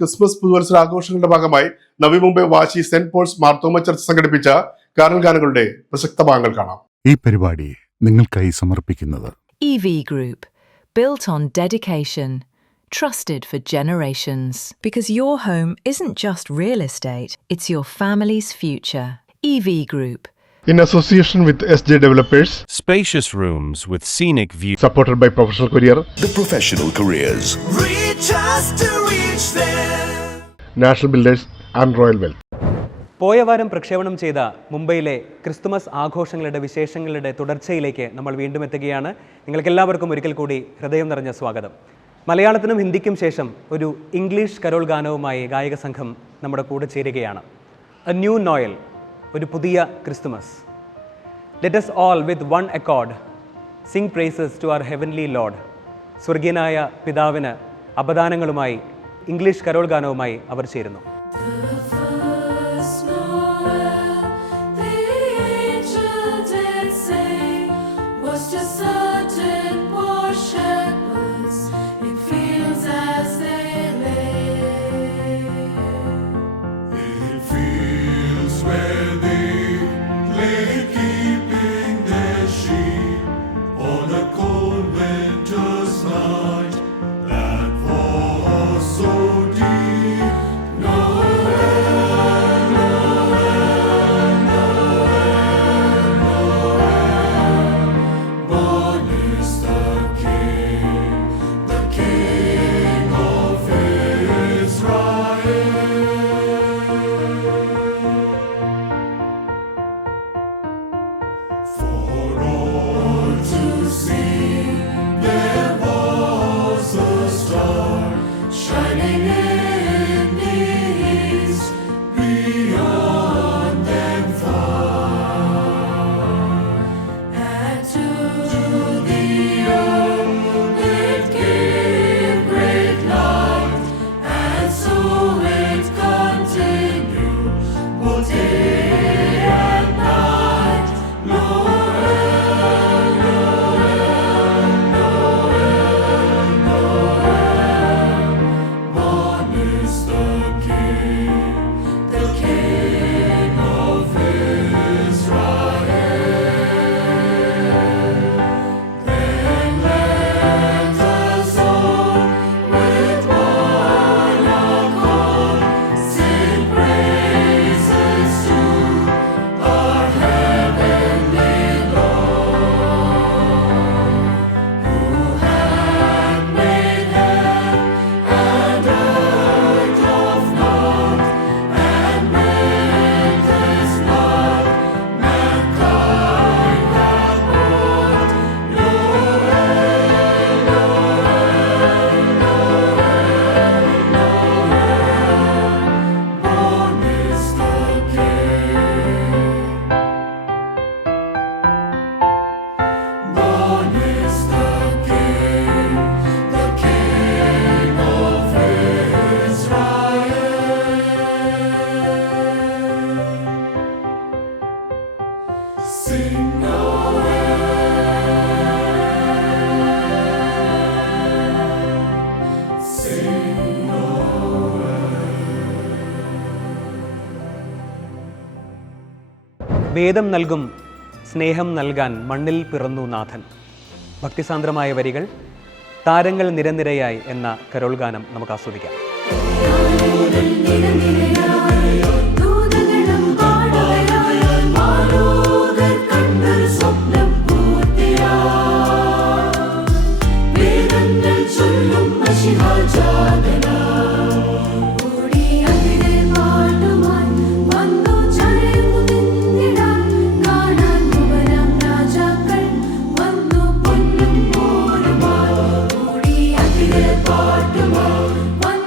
Christmas പുതുവത്സര ആഘോഷങ്ങളുടെ ഭാഗമായി നവി മുംബൈ വാശി സെന്റ് പോൾസ് മാർത്തോമ ചർച്ച് സംഘടിപ്പിച്ച കാരൽ ഗാനങ്ങളുടെ പ്രസക്ത ഭാഗങ്ങൾ കാണാം. ഈ പരിപാടി നിങ്ങൾക്കായി സമർപ്പിക്കുന്നത് EV Group, built on dedication, trusted for generations. Because your home isn't just real estate, it's your family's future. EV Group. In association with SJ Developers, spacious rooms with scenic view, supported by Professional Courier, the professional careers, reach us to reach them. National Builders and Royal Wealth. പോയ വാരം പ്രക്ഷേപണം ചെയ്ത മുംബൈയിലെ Christmas ആഘോഷങ്ങളുടെ വിശേഷങ്ങളുടെ തുടർച്ചയിലേക്ക് നമ്മൾ വീണ്ടും എത്തുകയാണ്. നിങ്ങൾക്കെല്ലാവർക്കും ഒരിക്കൽ കൂടി ഹൃദയം നിറഞ്ഞ സ്വാഗതം. മലയാളത്തിനും ഹിന്ദിക്കും ശേഷം ഒരു ഇംഗ്ലീഷ് കരോൾ ഗാനവുമായി ഗായക സംഘം നമ്മുടെ കൂടെ ചേരുകയാണ്. എ ന്യൂ നോയൽ, ഒരു പുതിയ Christmas. Let us all with one accord sing praises to our heavenly Lord. സ്വർഗീയനായ പിതാവിന് അപദാനങ്ങളുമായി ഇംഗ്ലീഷ് കരോൾ ഗാനവുമായി അവർ ചേരുന്നു. വേദം നൽകും സ്നേഹം നൽകാൻ മണ്ണിൽ പിറന്നു നാഥൻ. ഭക്തിസാന്ദ്രമായ വരികൾ, താരങ്ങൾ നിരനിരയായി എന്ന കരോൾ ഗാനം നമുക്ക് ആസ്വദിക്കാം. One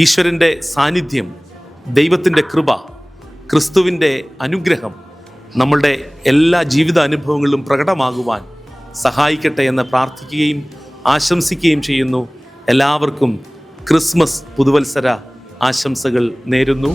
ഈശ്വരൻ്റെ സാന്നിധ്യം, ദൈവത്തിൻ്റെ കൃപ, ക്രിസ്തുവിൻ്റെ അനുഗ്രഹം നമ്മളുടെ എല്ലാ ജീവിത അനുഭവങ്ങളിലും പ്രകടമാകുവാൻ സഹായിക്കട്ടെ എന്ന് പ്രാർത്ഥിക്കുകയും ആശംസിക്കുകയും ചെയ്യുന്നു. എല്ലാവർക്കും ക്രിസ്മസ് പുതുവത്സര ആശംസകൾ നേരുന്നു.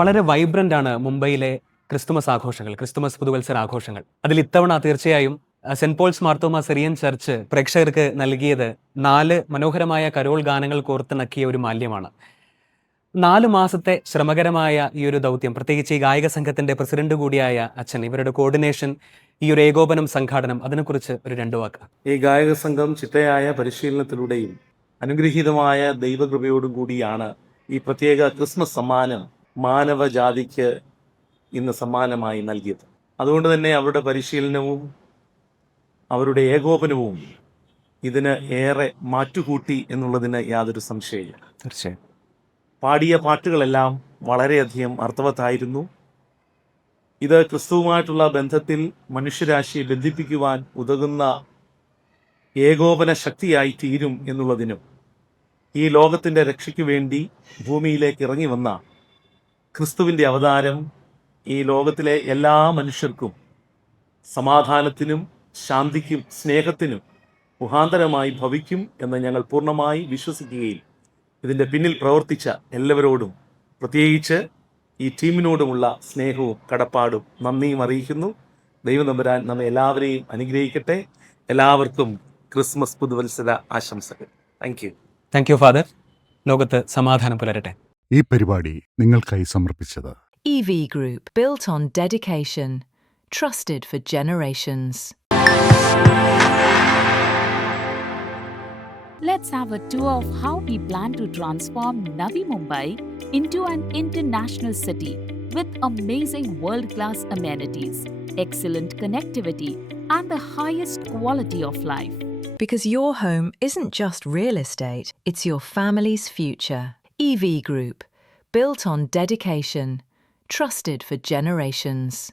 വളരെ വൈബ്രൻ്റ് ആണ് മുംബൈയിലെ ക്രിസ്തുമസ് ആഘോഷങ്ങൾ, ക്രിസ്തുമസ് പുതുവത്സര ആഘോഷങ്ങൾ. അതിൽ ഇത്തവണ തീർച്ചയായും Saint Paul's Marthoma Syrian church പ്രേക്ഷകർക്ക് നൽകിയത് 4 മനോഹരമായ കരോൾ ഗാനങ്ങൾ കോർത്തിണക്കിയ ഒരു മാല്യമാണ്. 4 മാസത്തെ ശ്രമകരമായ ഈ ഒരു ദൗത്യം, പ്രത്യേകിച്ച് ഈ ഗായക സംഘത്തിന്റെ പ്രസിഡന്റ് കൂടിയായ അച്ഛൻ, ഇവരുടെ കോർഡിനേഷൻ, ഈ ഒരു ഏകോപനം, സംഘാടനം, അതിനെക്കുറിച്ച് ഒരു 2 വാക്ക്. ഈ ഗായക സംഘം ചിട്ടയായ പരിശീലനത്തിലൂടെയും അനുഗ്രഹീതമായ ദൈവകൃപയോടും കൂടിയാണ് ഈ പ്രത്യേക ക്രിസ്മസ് സമ്മാനം മാനവജാതിക്ക് ഇന്ന് സമ്മാനമായി നൽകിയത്. അതുകൊണ്ട് തന്നെ അവരുടെ പരിശീലനവും അവരുടെ ഏകോപനവും ഇതിന് ഏറെ മാറ്റുകൂട്ടി എന്നുള്ളതിന് യാതൊരു സംശയമില്ല. തീർച്ചയായും പാടിയ പാട്ടുകളെല്ലാം വളരെയധികം അർത്ഥവത്തായിരുന്നു. ഇത് ക്രിസ്തുവുമായിട്ടുള്ള ബന്ധത്തിൽ മനുഷ്യരാശിയെ ബന്ധിപ്പിക്കുവാൻ ഉതകുന്ന ഏകോപന ശക്തിയായി തീരും എന്നുള്ളതിനും ഈ ലോകത്തിൻ്റെ രക്ഷയ്ക്ക് വേണ്ടി ഭൂമിയിലേക്ക് ഇറങ്ങി വന്ന ക്രിസ്തുവിൻ്റെ അവതാരം ഈ ലോകത്തിലെ എല്ലാ മനുഷ്യർക്കും സമാധാനത്തിനും ശാന്തിക്കും സ്നേഹത്തിനും മുഖാന്തരമായി ഭവിക്കും എന്ന് ഞങ്ങൾ പൂർണ്ണമായി വിശ്വസിക്കുകയും ഇതിൻ്റെ പിന്നിൽ പ്രവർത്തിച്ച എല്ലാവരോടും, പ്രത്യേകിച്ച് ഈ ടീമിനോടുമുള്ള സ്നേഹവും കടപ്പാടും നന്ദിയും അറിയിക്കുന്നു. ദൈവം തമ്പുരാൻ നമ്മെ എല്ലാവരെയും അനുഗ്രഹിക്കട്ടെ. എല്ലാവർക്കും ക്രിസ്മസ് പുതുവത്സര ആശംസകൾ. Thank you father. ലോകത്ത് സമാധാനം പുലരട്ടെ. ഈ പരിപാടി നിങ്ങൾക്കായി സമർപ്പിച്ചത് EV Group, built on dedication, trusted for generations. Let's have a tour of how we plan to transform Navi Mumbai into an international city with amazing world-class amenities, excellent connectivity, and the highest quality of life. Because your home isn't just real estate, it's your family's future. EV Group, built on dedication, trusted for generations.